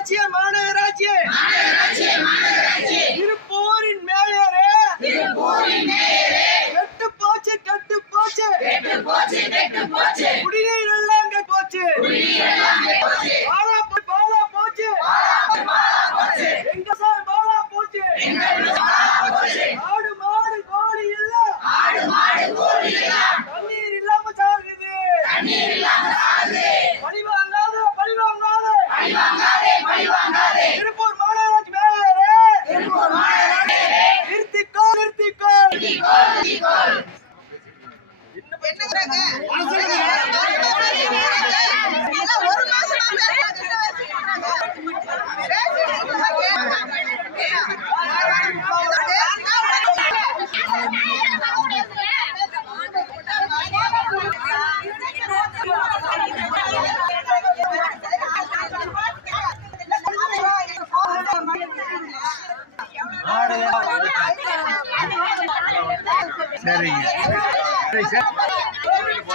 மாநகராட்சி திருப்பூரின் மேயரே கெட்டு போச்சு குடிநீர் எல்லாம் போச்சு பாலா போச்சு எங்க சார் பாலா போச்சு ஆடு மாடு கோழி இல்ல தண்ணீர் இல்லாம சாகுது பழி வாங்காதே திருப்பூர் மாநகராட்சி மேயரே நிறுத்திக்கோள் சரிங்க Gracias.